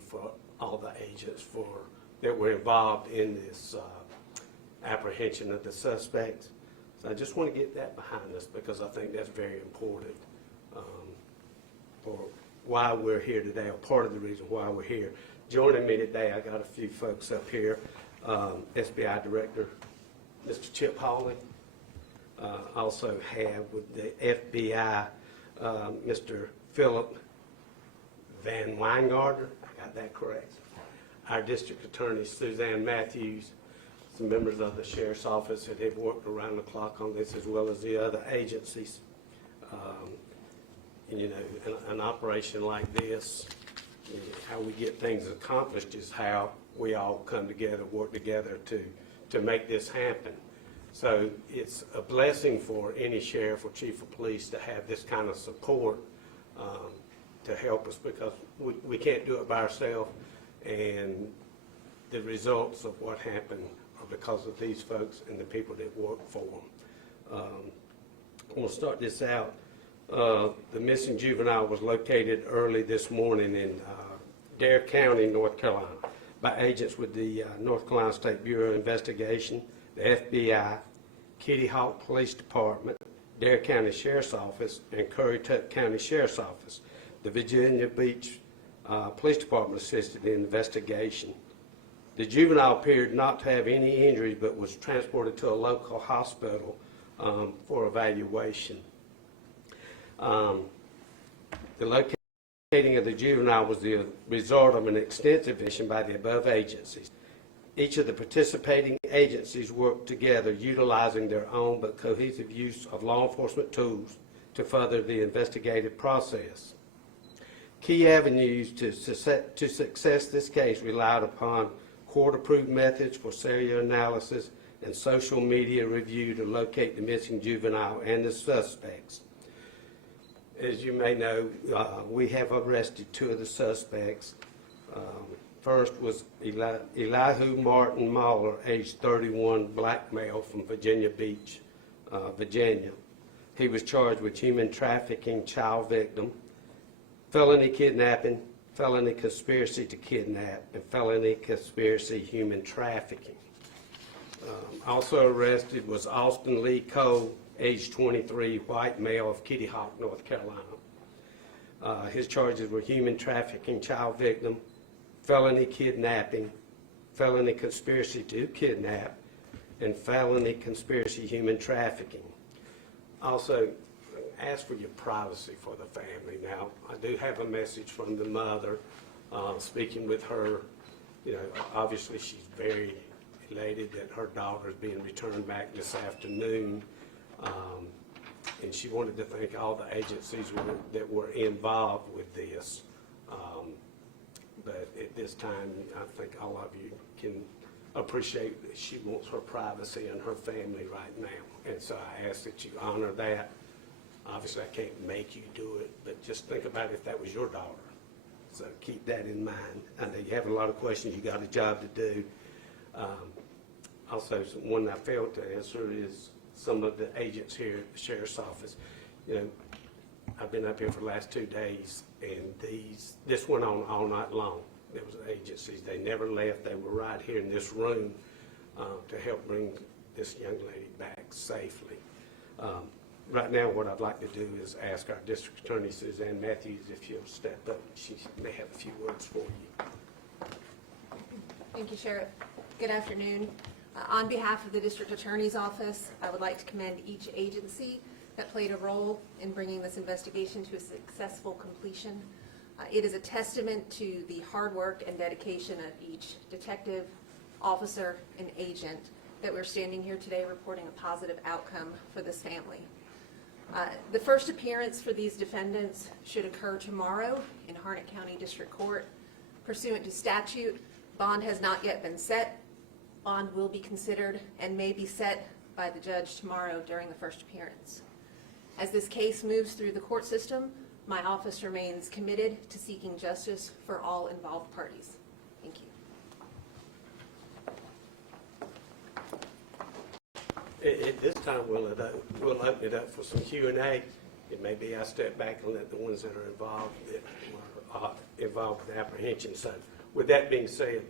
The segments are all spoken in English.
for all the agents that were involved in this apprehension of the suspects. So I just want to get that behind us because I think that's very important for why we're here today, or part of the reason why we're here. Joining me today, I got a few folks up here. SBI Director, Mr. Chip Hawley. Also have with the FBI, Mr. Philip Van Weingarten. I got that correct. Our District Attorney, Suzanne Matthews. Some members of the Sheriff's Office that have worked around the clock on this, as well as the other agencies. You know, an operation like this, you know, how we get things accomplished is how we all come together, work together to make this happen. So it's a blessing for any sheriff or chief of police to have this kind of support to help us, because we can't do it by ourselves, and the results of what happened are because of these folks and the people that work for them. I'm going to start this out. The missing juvenile was located early this morning in Dare County, North Carolina, by agents with the North Carolina State Bureau of Investigation, the FBI, Kitty Hawk Police Department, Dare County Sheriff's Office, and Currituck County Sheriff's Office. The Virginia Beach Police Department assisted in the investigation. The juvenile appeared not to have any injuries, but was transported to a local hospital for evaluation. The locating of the juvenile was the result of an extensive investigation by the above agencies. Each of the participating agencies worked together, utilizing their own but cohesive use of law enforcement tools to further the investigative process. Key avenues to success this case relied upon court-approved methods for cellular analysis and social media review to locate the missing juvenile and the suspects. As you may know, we have arrested 2 of the suspects. First was Elihue Martin Mahler, age 31, black male from Virginia Beach, Virginia. He was charged with human trafficking, child victim, felony kidnapping, felony conspiracy to kidnap, and felony conspiracy human trafficking. Also arrested was Austyn Lee Cole, age 23, white male of Kitty Hawk, North Carolina. His charges were human trafficking, child victim, felony kidnapping, felony conspiracy to kidnap, and felony conspiracy human trafficking. Also, ask for your privacy for the family. Now, I do have a message from the mother, speaking with her. You know, obviously she's very elated that her daughter is being returned back this afternoon. And she wanted to thank all the agencies that were involved with this. But at this time, I think all of you can appreciate that she wants her privacy and her family right now. And so I ask that you honor that. Obviously, I can't make you do it, but just think about if that was your daughter. So keep that in mind. I know you have a lot of questions. You got a job to do. Also, one I failed to answer is some of the agents here at the Sheriff's Office. You know, I've been up here for the last 2 days, and this went on all night long. There was agencies. They never left. They were right here in this room to help bring this young lady back safely. Right now, what I'd like to do is ask our District Attorney, Suzanne Matthews, if she'll step up. She may have a few words for you. Thank you, Sheriff. Good afternoon. On behalf of the District Attorney's Office, I would like to commend each agency that played a role in bringing this investigation to a successful completion. It is a testament to the hard work and dedication of each detective, officer, and agent that we're standing here today reporting a positive outcome for this family. The first appearance for these defendants should occur tomorrow in Harnett County District Court. Pursuant to statute, bond has not yet been set. Bond will be considered and may be set by the judge tomorrow during the first appearance. As this case moves through the court system, my office remains committed to seeking justice for all involved parties. Thank you. At this time, we'll open it up for some Q&A. It may be I step back and let the ones that are involved that involved with apprehension. So with that being said,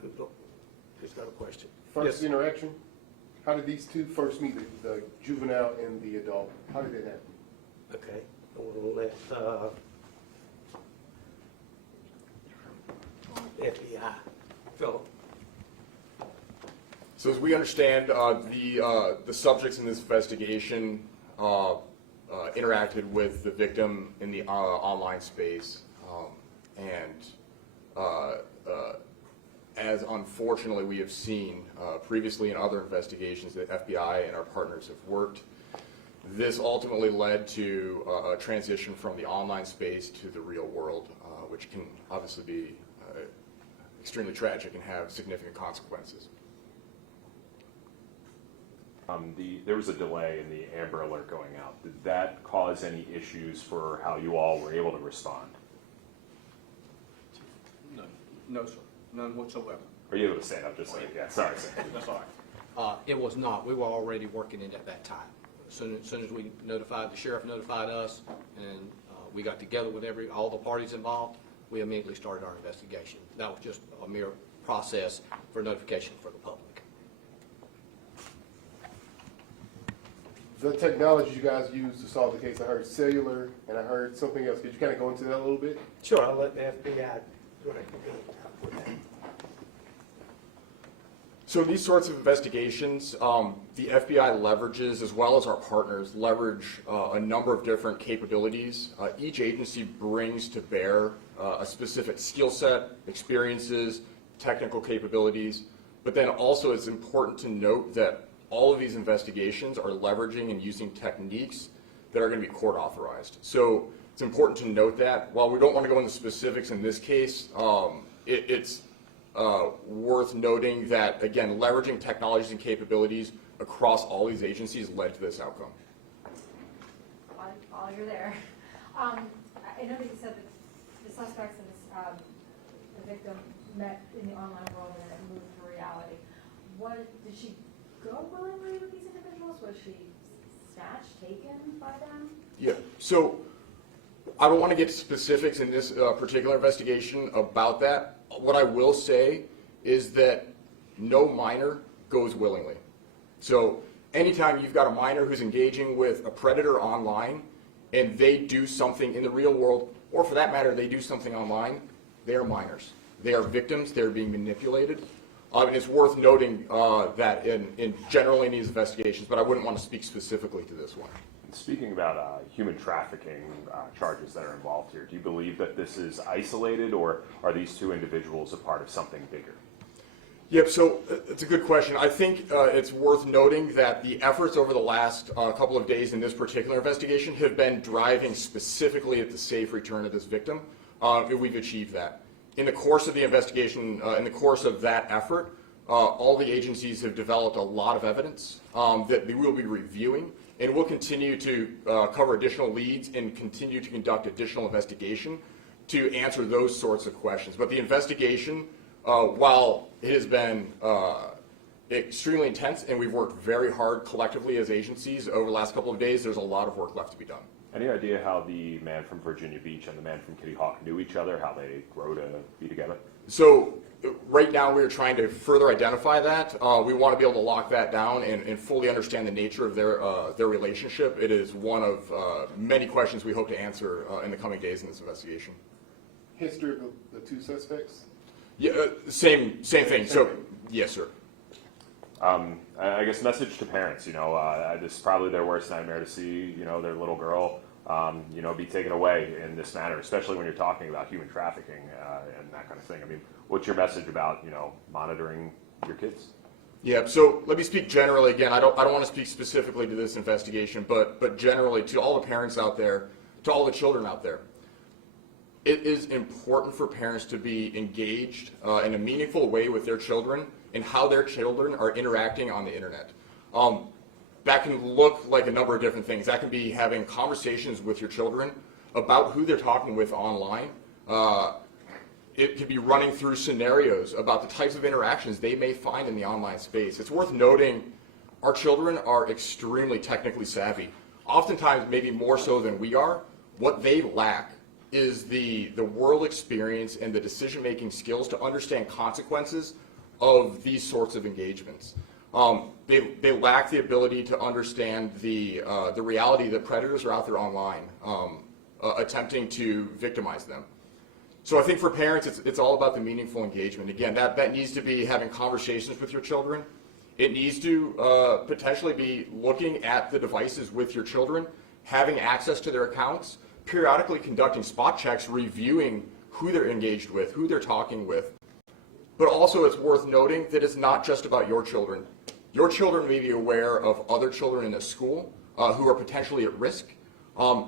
who's got a question? First Yes. interaction, how did these two first meet, the juvenile and the adult? How did that happen? Okay, I want to let FBI, Philip. So as we understand, the subjects in this investigation interacted with the victim in the online space, as unfortunately we have seen previously in other investigations that FBI and our partners have worked, this ultimately led to a transition from the online space to the real world, which can obviously be extremely tragic and have significant consequences. There was a delay in the Amber Alert going out. Did that cause any issues for how you all were able to respond? No, sir. None whatsoever. Are you able to stand up just like, yeah, sorry. That's all right. It was not. We were already working it at that time. As soon as we notified, the sheriff notified us, and we got together with all the parties involved, we immediately started our investigation. That was just a mere process for notification for the public. The technology you guys used to solve the case, I heard cellular and I heard something else. Could you kind of go into that a little bit? Sure, I'll let the FBI direct with that. So in these sorts of investigations, the FBI leverages, as well as our partners, leverage a number of different capabilities. Each agency brings to bear a specific skill set, experiences, technical capabilities, but then also it's important to note that all of these investigations are leveraging and using techniques that are going to be court authorized. So it's important to note that. While we don't want to go into specifics in this case, it's worth noting that, again, leveraging technologies and capabilities across all these agencies led to this outcome. While you're there, I know that you said that the suspects and the victim met in the online world and it moved to reality. Did she go willingly with these individuals? Was she snatched, taken by them? Yeah, so I don't want to get to specifics in this particular investigation about that. What I will say is that no minor goes willingly. So anytime you've got a minor who's engaging with a predator online and they do something in the real world, or for that matter, they do something online, they are minors. They are victims, they're being manipulated. And it's worth noting that in generally in these investigations, but I wouldn't want to speak specifically to this one. Speaking about human trafficking charges that are involved here, do you believe that this is isolated, or are these two individuals a part of something bigger? Yep, so it's a good question. I think it's worth noting that the efforts over the last couple of days in this particular investigation have been driving specifically at the safe return of this victim. And we've achieved that. In the course of the investigation, in the course of that effort, all the agencies have developed a lot of evidence that we will be reviewing, and we'll continue to cover additional leads and continue to conduct additional investigation to answer those sorts of questions. But the investigation, while it has been extremely intense and we've worked very hard collectively as agencies over the last couple of days, there's a lot of work left to be done. Any idea how the man from Virginia Beach and the man from Kitty Hawk knew each other, how they grow to be together? So right now we're trying to further identify that. We want to be able to lock that down and fully understand the nature of their relationship. It is one of many questions we hope to answer in the coming days in this investigation. History of the two suspects? Yeah, same thing. So yes, sir. I guess message to parents, this is probably their worst nightmare to see, their little girl, be taken away in this manner, especially when you're talking about human trafficking and that kind of thing. I mean, what's your message about, monitoring your kids? Yeah, so let me speak generally again. I don't want to speak specifically to this investigation, but generally to all the parents out there, to all the children out there. It is important for parents to be engaged in a meaningful way with their children and how their children are interacting on the internet. That can look like a number of different things. That can be having conversations with your children about who they're talking with online. It could be running through scenarios about the types of interactions they may find in the online space. It's worth noting our children are extremely technically savvy. Oftentimes, maybe more so than we are. What they lack is the world experience and the decision-making skills to understand consequences of these sorts of engagements. They lack the ability to understand the reality that predators are out there online attempting to victimize them. So I think for parents, it's all about the meaningful engagement. Again, that needs to be having conversations with your children. It needs to potentially be looking at the devices with your children, having access to their accounts, periodically conducting spot checks, reviewing who they're engaged with, who they're talking with. But also it's worth noting that it's not just about your children. Your children may be aware of other children in the school who are potentially at risk.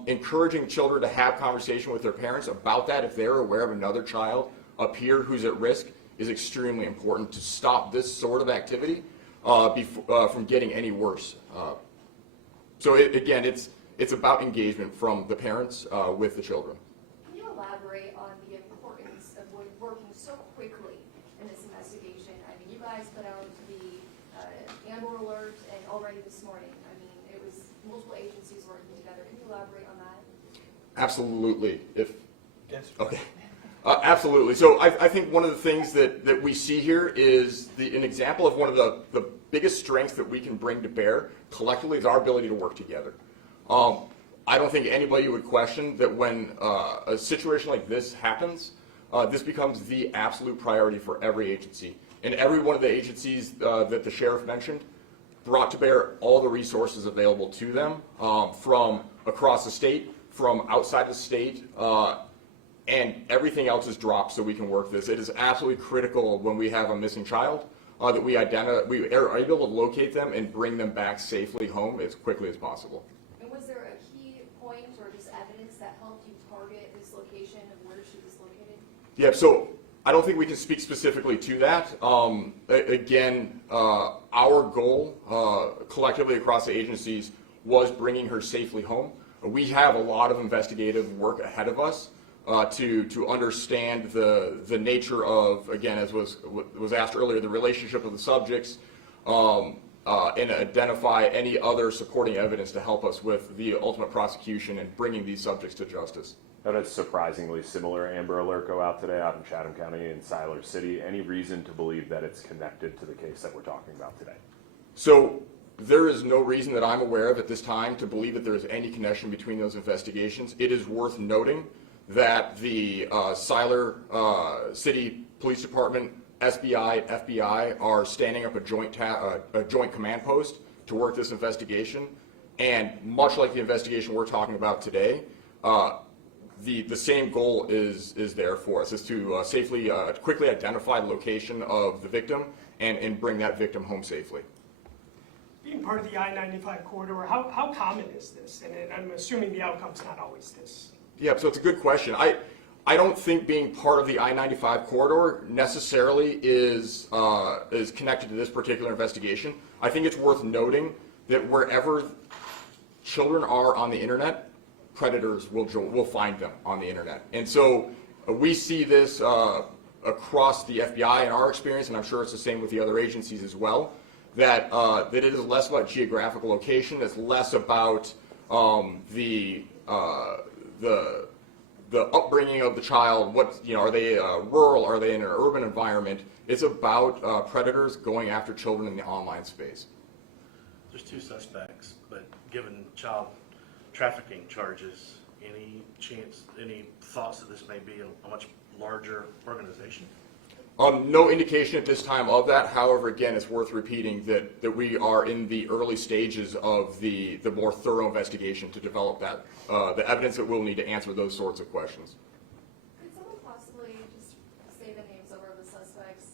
Encouraging children to have conversation with their parents about that if they're aware of another child, a peer who's at risk, is extremely important to stop this sort of activity from getting any worse. So again, it's about engagement from the parents with the children. Can you elaborate on the importance of working so quickly in this investigation? I mean, you guys put out the Amber Alert, and already this morning, I mean, it was multiple agencies working together. Can you elaborate on that? Absolutely. Yes. Okay. Absolutely. So I think one of the things that we see here is an example of one of the biggest strengths that we can bring to bear collectively is our ability to work together. I don't think anybody would question that when a situation like this happens, this becomes the absolute priority for every agency. And every one of the agencies that the sheriff mentioned brought to bear all the resources available to them from across the state, from outside the state, and everything else is dropped so we can work this. It is absolutely critical when we have a missing child that we are able to locate them and bring them back safely home as quickly as possible. And was there a key point or just evidence that helped you target this location of where she was located? Yeah, so I don't think we can speak specifically to that. Again, our goal collectively across the agencies was bringing her safely home. We have a lot of investigative work ahead of us to understand the nature of, again, as was asked earlier, the relationship of the subjects, and identify any other supporting evidence to help us with the ultimate prosecution and bringing these subjects to justice. Now, that's surprisingly similar Amber Alert go out today out in Chatham County and Siler City. Any reason to believe that it's connected to the case that we're talking about today? So there is no reason that I'm aware of at this time to believe that there is any connection between those investigations. It is worth noting that the Siler City Police Department, SBI, FBI are standing up a joint command post to work this investigation. And much like the investigation we're talking about today, the same goal is there for us, is to safely, quickly identify the location of the victim and bring that victim home safely. Being part of the I-95 corridor, how common is this? And I'm assuming the outcome's not always this. Yeah, so it's a good question. I don't think being part of the I-95 corridor necessarily is connected to this particular investigation. I think it's worth noting that wherever children are on the internet, predators will find them on the internet. And so we see this across the FBI in our experience, and I'm sure it's the same with the other agencies as well, that it is less about geographical location, it's less about the upbringing of the child. What, are they rural? Are they in an urban environment? It's about predators going after children in the online space. There's 2 suspects, but given child trafficking charges, any thoughts that this may be a much larger organization? No indication at this time of that. However, again, it's worth repeating that we are in the early stages of the more thorough investigation to develop that, the evidence that we'll need to answer those sorts of questions. Could someone possibly just say the names of the suspects,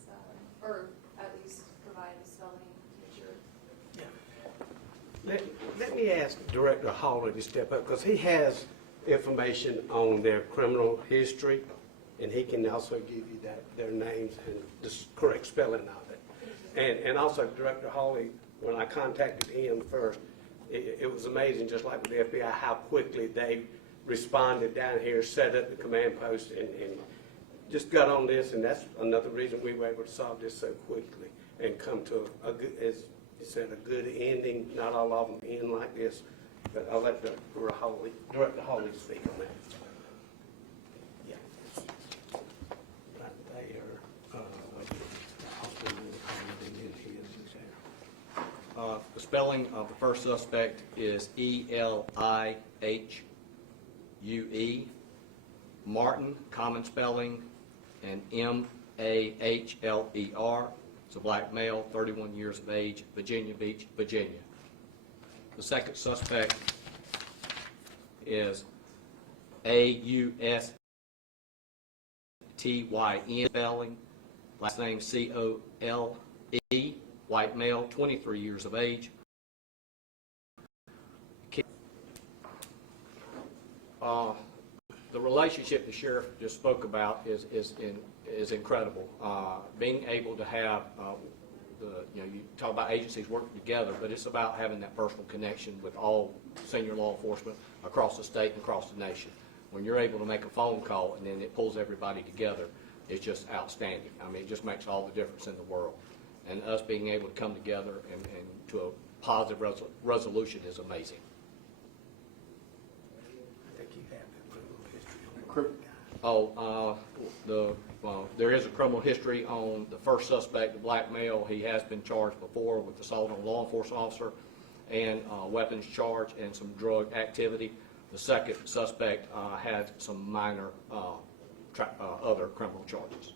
or at least provide a spelling to make sure? Let me ask Director Hawley to step up, because he has information on their criminal history, and he can also give you their names and the correct spelling of it. And also, Director Hawley, when I contacted him first, it was amazing, just like with the FBI, how quickly they responded down here, set up the command post, and just got on this, and that's another reason we were able to solve this so quickly and come to a good, as you said, a good ending. Not all of them end like this, but I'll let Director Hawley speak on that. spelling of the first suspect is Elihue Martin, common spelling, and Mahler. It's a black male, 31 years of age, Virginia Beach, Virginia. The second suspect is Austyn spelling, last name Cole, white male, 23 years of age. The relationship the sheriff just spoke about is incredible. Being able to have you talk about agencies working together, but it's about having that personal connection with all senior law enforcement across the state and across the nation. When you're able to make a phone call and then it pulls everybody together, it's just outstanding. I mean, it just makes all the difference in the world. And us being able to come together and to a positive resolution is amazing. There is a criminal history on the first suspect, the black male. He has been charged before with assault on a law enforcement officer and weapons charge and some drug activity. The second suspect had some minor other criminal charges.